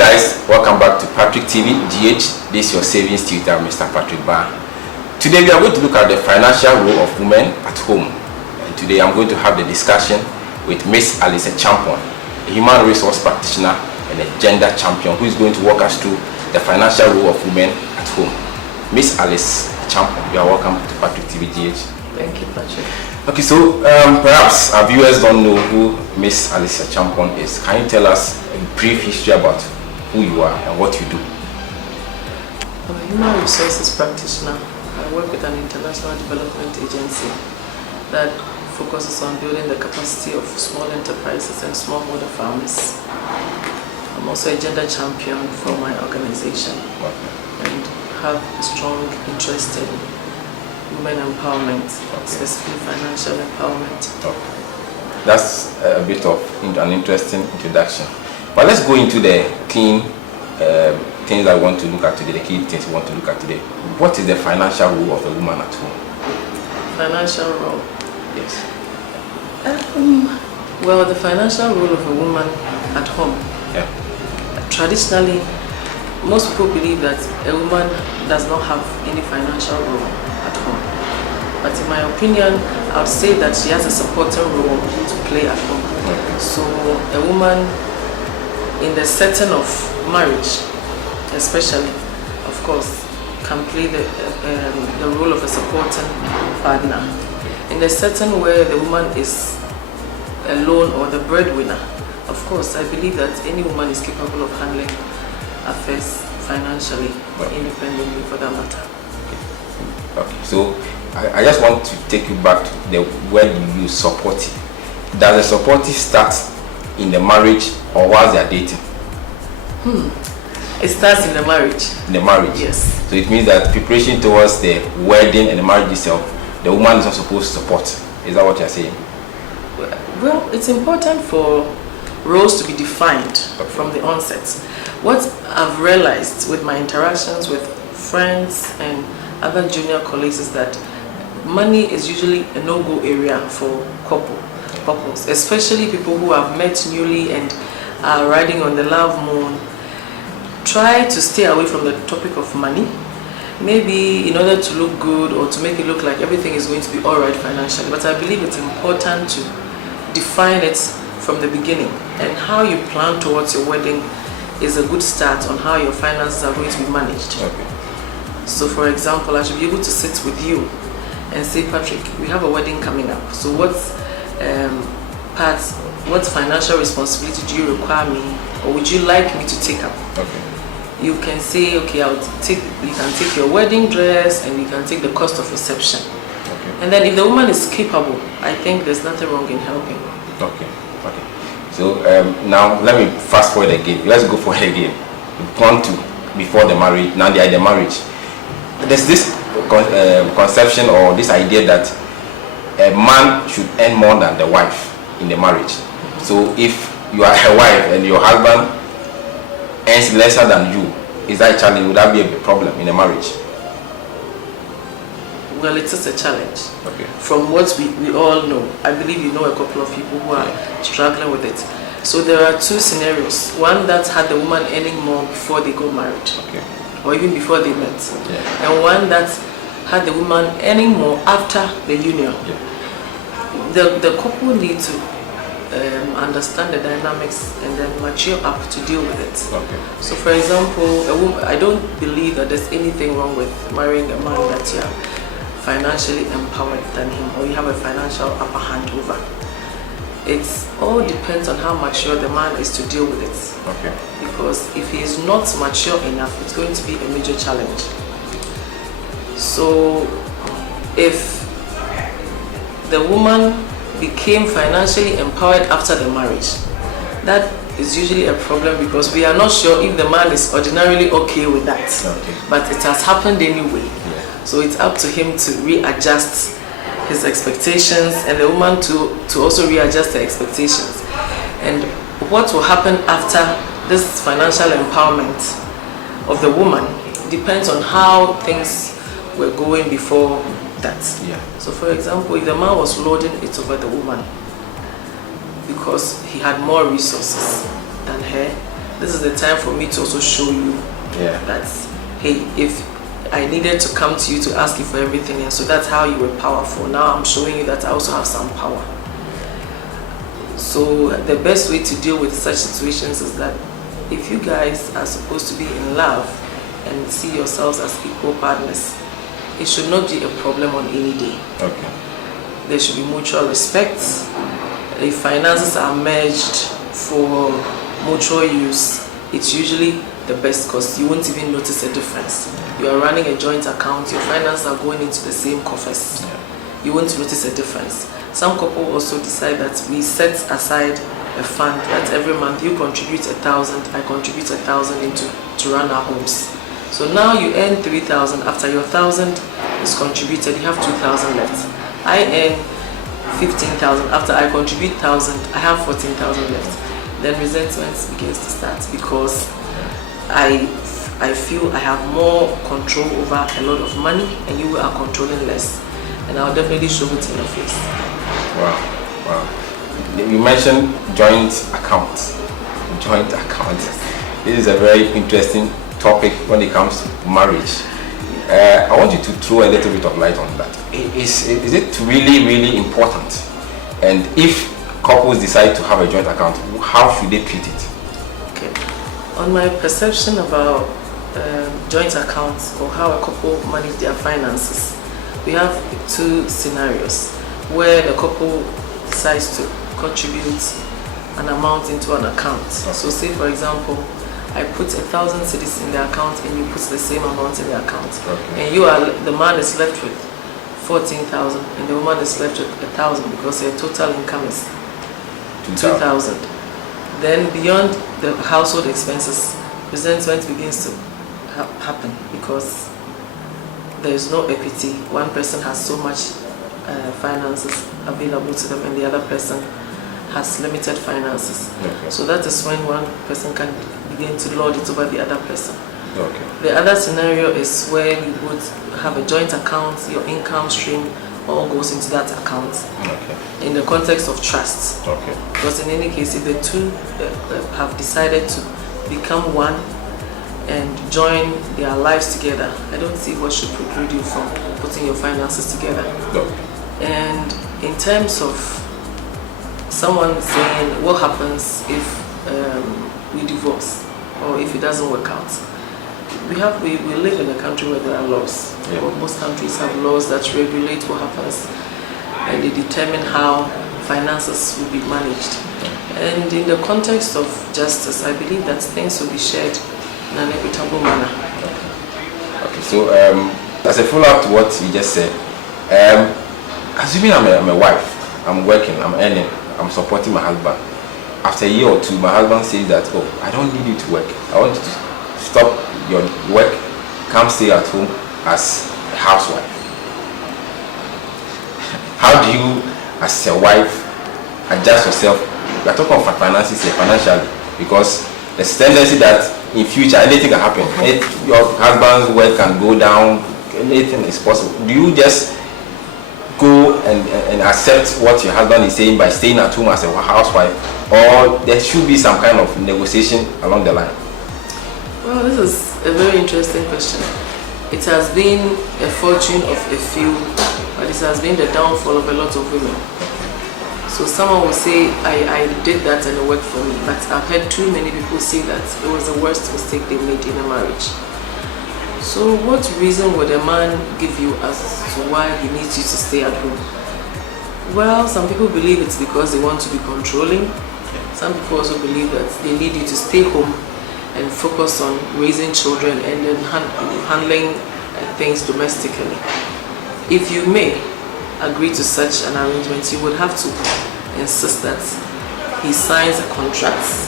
guys, welcome back to Patrick TV GH. This is your Savings Tutor, Mr. Patrick Bar. Today we are going to look at the financial role of women at home. And today I'm going to have the discussion with Miss Alice Champion, a human resource practitioner and a gender champion who is going to walk us through the financial role of women at home. Miss Alice Champion, you are welcome to Patrick TV GH. Thank you, Patrick. Okay, so perhaps our viewers don't know who Miss Alice Champion is. Can you tell us a brief history about who you are and what you do? I'm a human resources practitioner. I work with an international development agency that focuses on building the capacity of small enterprises and smallholder farmers. I'm also a gender champion for my organization and have a strong interest in women empowerment, specifically financial empowerment. That's a bit of an interesting introduction. But let's go into the key things I want to look at today, the key things we want to look at today. What is the financial role of a woman at home? Financial role? Yes. Well, the financial role of a woman at home. Yeah. Traditionally, most people believe that a woman does not have any financial role at home. But in my opinion, I would say that she has a supporting role to play at home. Okay. So a woman in the setting of marriage, especially, of course, can play the role of a supporting partner. In the setting where the woman is alone or the breadwinner, of course, I believe that any woman is capable of handling affairs financially or independently for that matter. Okay, so I just want to take you back to the word you use, supportive. Does the supportive start in the marriage or while they are dating? It starts in the marriage. In the marriage? Yes. So it means that preparation towards the wedding and the marriage itself, the woman is not supposed to support. Is that what you're saying? Well, it's important for roles to be defined from the onset. What I've realized with my interactions with friends and other junior colleagues is that money is usually a no-go area for couples, especially people who have met newly and are riding on the love moon. Try to stay away from the topic of money, maybe in order to look good or to make it look like everything is going to be all right financially. But I believe it's important to define it from the beginning, and how you plan towards your wedding is a good start on how your finances are going to be managed. Okay. So for example, I should be able to sit with you and say, Patrick, we have a wedding coming up. So what financial responsibility do you require me, or would you like me to take up? Okay. You can say, okay, you can take your wedding dress and you can take the cost of reception. Okay. And then if the woman is capable, I think there's nothing wrong in helping. Okay. Okay. So now let me fast forward again. Let's go forward again. We've gone to before the marriage, now they are in the marriage. There's this conception or this idea that a man should earn more than the wife in the marriage. So if you are a wife and your husband earns lesser than you, is that a challenge? Would that be a problem in a marriage? Well, it is a challenge. Okay. From what we all know, I believe you know a couple of people who are struggling with it. So there are two scenarios. One that had the woman earning more before they got married, Okay. or even before they met. Yeah. And one that had the woman earning more after the union. Yeah. The couple need to understand the dynamics and then mature up to deal with it. Okay. So for example, I don't believe that there's anything wrong with marrying a man that you are financially empowered than him, or you have a financial upper hand over. It all depends on how mature the man is to deal with it. Okay. Because if he is not mature enough, it's going to be a major challenge. So if the woman became financially empowered after the marriage, that is usually a problem because we are not sure if the man is ordinarily okay with that. Okay. But it has happened anyway. Yeah. So it's up to him to readjust his expectations and the woman to also readjust her expectations. And what will happen after this financial empowerment of the woman depends on how things were going before that. Yeah. So for example, if the man was lording it over the woman because he had more resources than her, this is the time for me to also show you that, hey, if I needed to come to you to ask you for everything, and so that's how you were powerful. Now I'm showing you that I also have some power. So the best way to deal with such situations is that if you guys are supposed to be in love and see yourselves as equal partners, it should not be a problem on any day. Okay. There should be mutual respect. If finances are merged for mutual use, it's usually the best because you won't even notice a difference. You are running a joint account, your finances are going into the same coffers. You won't notice a difference. Some couple also decide that we set aside a fund that every month you contribute 1,000, I contribute 1,000 into to run our homes. So now you earn 3,000. After your 1,000 is contributed, you have 2,000 left. I earn 15,000. After I contribute 1,000, I have 14,000 left. Then resentment begins to start because I feel I have more control over a lot of money and you are controlling less. And I'll definitely show it in your face. Wow. You mentioned joint accounts. Joint accounts. This is a very interesting topic when it comes to marriage. I want you to throw a little bit of light on that. Is it really, really important? And if couples decide to have a joint account, how should they treat it? Okay. On my perception about joint accounts or how a couple manage their finances, we have two scenarios where the couple decides to contribute an amount into an account. Okay. So say for example, I put 1,000 cedis in the account and you put the same amount in the account. Okay. And the man is left with 14,000 and the woman is left with 1,000 because their total income is 2,000. Then beyond the household expenses, resentment begins to happen because there is no equity. One person has so much finances available to them and the other person has limited finances. Okay. So that is when one person can begin to lord it over the other person. Okay. The other scenario is where you would have a joint account, your income stream all goes into that account. Okay. In the context of trust. Okay. Because in any case, if the two have decided to become one and join their lives together, I don't see what should preclude you from putting your finances together. No. And in terms of someone saying what happens if we divorce or if it doesn't work out, we live in a country where there are laws. Yeah. Well, most countries have laws that regulate what happens and they determine how finances will be managed. And in the context of justice, I believe that things will be shared in an equitable manner. Okay, so as a follow-up to what you just said, assuming I'm a wife, I'm working, I'm earning, I'm supporting my husband. After a year or two, my husband says that, oh, I don't need you to work. I want you to stop your work, come stay at home as a housewife. How do you, as a wife, adjust yourself? We are talking about finances here, financially, because there's a tendency that in future anything can happen. Your husband's work can go down, anything is possible. Do you just go and accept what your husband is saying by staying at home as a housewife, or there should be some kind of negotiation along the line? Well, this is a very interesting question. It has been a fortune of a few, but it has been the downfall of a lot of women. So someone will say, I did that and it worked for me, but I've heard too many people say that it was the worst mistake they made in a marriage. So what reason would a man give you as to why he needs you to stay at home? Well, some people believe it's because they want to be controlling. Some people also believe that they need you to stay home and focus on raising children and then handling things domestically. If you may agree to such an arrangement, you would have to insist that he signs a contract.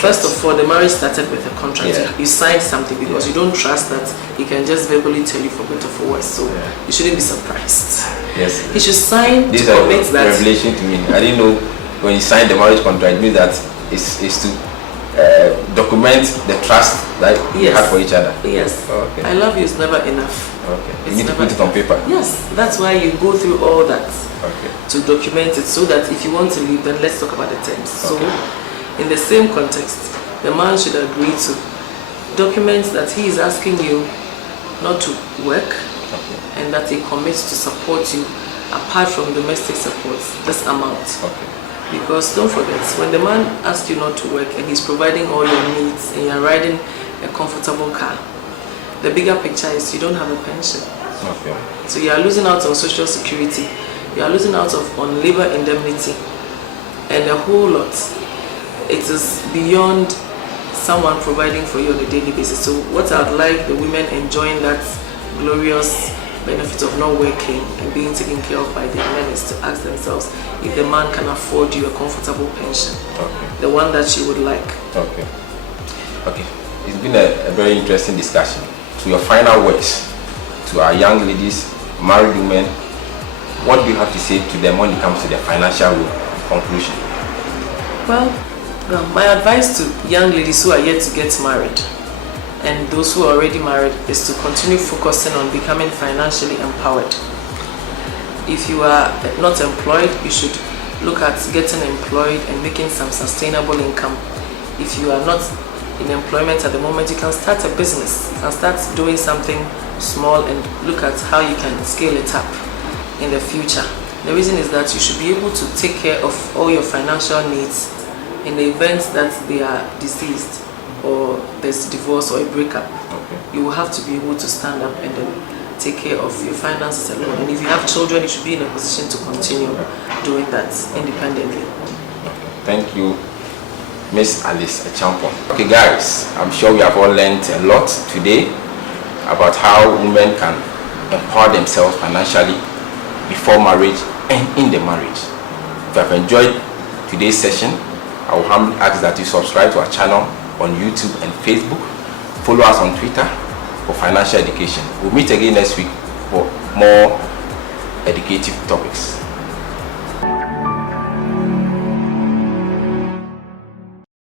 First of all, the marriage started with a contract. Yeah. You signed something because you don't trust that he can just verbally tell you for better or for worse. So you shouldn't be surprised. Yes. He should sign this to commit that. Revelation to me. I didn't know when he signed the marriage contract, it means that it's to document the trust that you had for each other. Yes. Okay. I love you is never enough. Okay. You need to put it on paper. Yes. That's why you go through all that to document it, so that if you want to leave, then let's talk about the terms. Okay. So in the same context, the man should agree to document that he is asking you not to work, and that he commits to support you apart from domestic support, this amount. Because don't forget, when the man asks you not to work and he's providing all your needs and you're riding a comfortable car, the bigger picture is you don't have a pension. So you are losing out on social security, you are losing out on labor indemnity, and a whole lot. It is beyond someone providing for you on a daily basis. So what I'd like the women enjoying that glorious benefit of not working and being taken care of by the men is to ask themselves if the man can afford you a comfortable pension, the one that you would like. Okay. It's been a very interesting discussion. To your final words, to our young ladies, married women, what do you have to say to them when it comes to their financial conclusion? Well, my advice to young ladies who are yet to get married and those who are already married is to continue focusing on becoming financially empowered. If you are not employed, you should look at getting employed and making some sustainable income. If you are not in employment at the moment, you can start a business. You can start doing something small and look at how you can scale it up in the future. The reason is that you should be able to take care of all your financial needs in the event that they are deceased or there's divorce or a breakup. You will have to be able to stand up and then take care of your finances alone. And if you have children, you should be in a position to continue doing that independently. Thank you, Miss Alice Achampong. Okay guys, I'm sure we have all learned a lot today about how women can empower themselves financially before marriage and in the marriage. If you have enjoyed today's session, I will humbly ask that you subscribe to our channel on YouTube and Facebook. Follow us on Twitter for financial education. We'll meet again next week for more educative topics.